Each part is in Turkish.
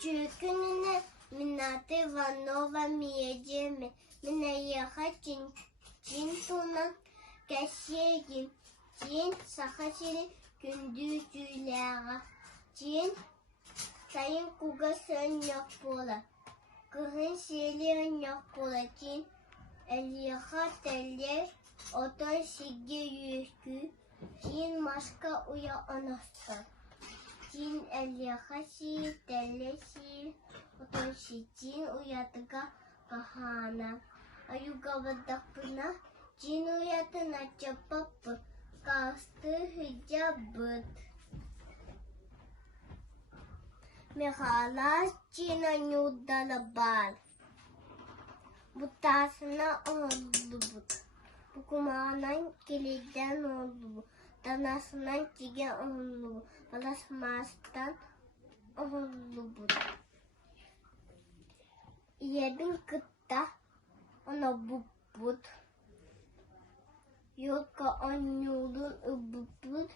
Чукунина минаты Иванова Медеми. Меня ехать Тунан Кассегин. Тин Сахасили Күндүзүләгә. Тин Сайын Куга Сөньяк пола. Кырын Селеньяк пола. Тин Эльяха Теллер Отон Сиге Юскü. Тин Маска Уя Анастар. Тин Эльяха Си Теллер Си Отон Ситин Уятыга Кахана. Аюгавадапына Тин Уятына Чапапы. Kastı hicabıt. Mihala Çin'a nyudala bal. Butasına oldu but. Bu kumanan kiliden oldu bu. Danasından çige oldu bu. Balasmastan oldu but. Yedin kıtta ona bu but. Yolka anyolun öbüpüt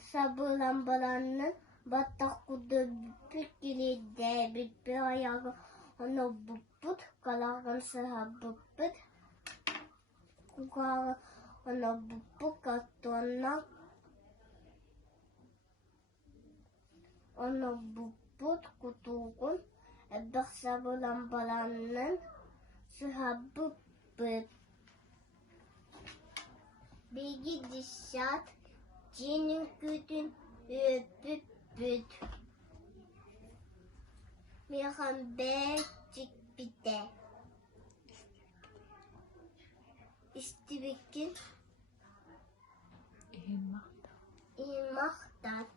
sabırlambalarının batak kudu büpük kilide bir ayağı ona büpüt kalağın sıha büpüt kukağı ona büpük katona ona büpüt kutuğun ebek sabırlambalarının sıha büpüt. Bilgi dişat, cinin kütün öpüp büt. Mihamber cikbite. İstibikin. İmahtat.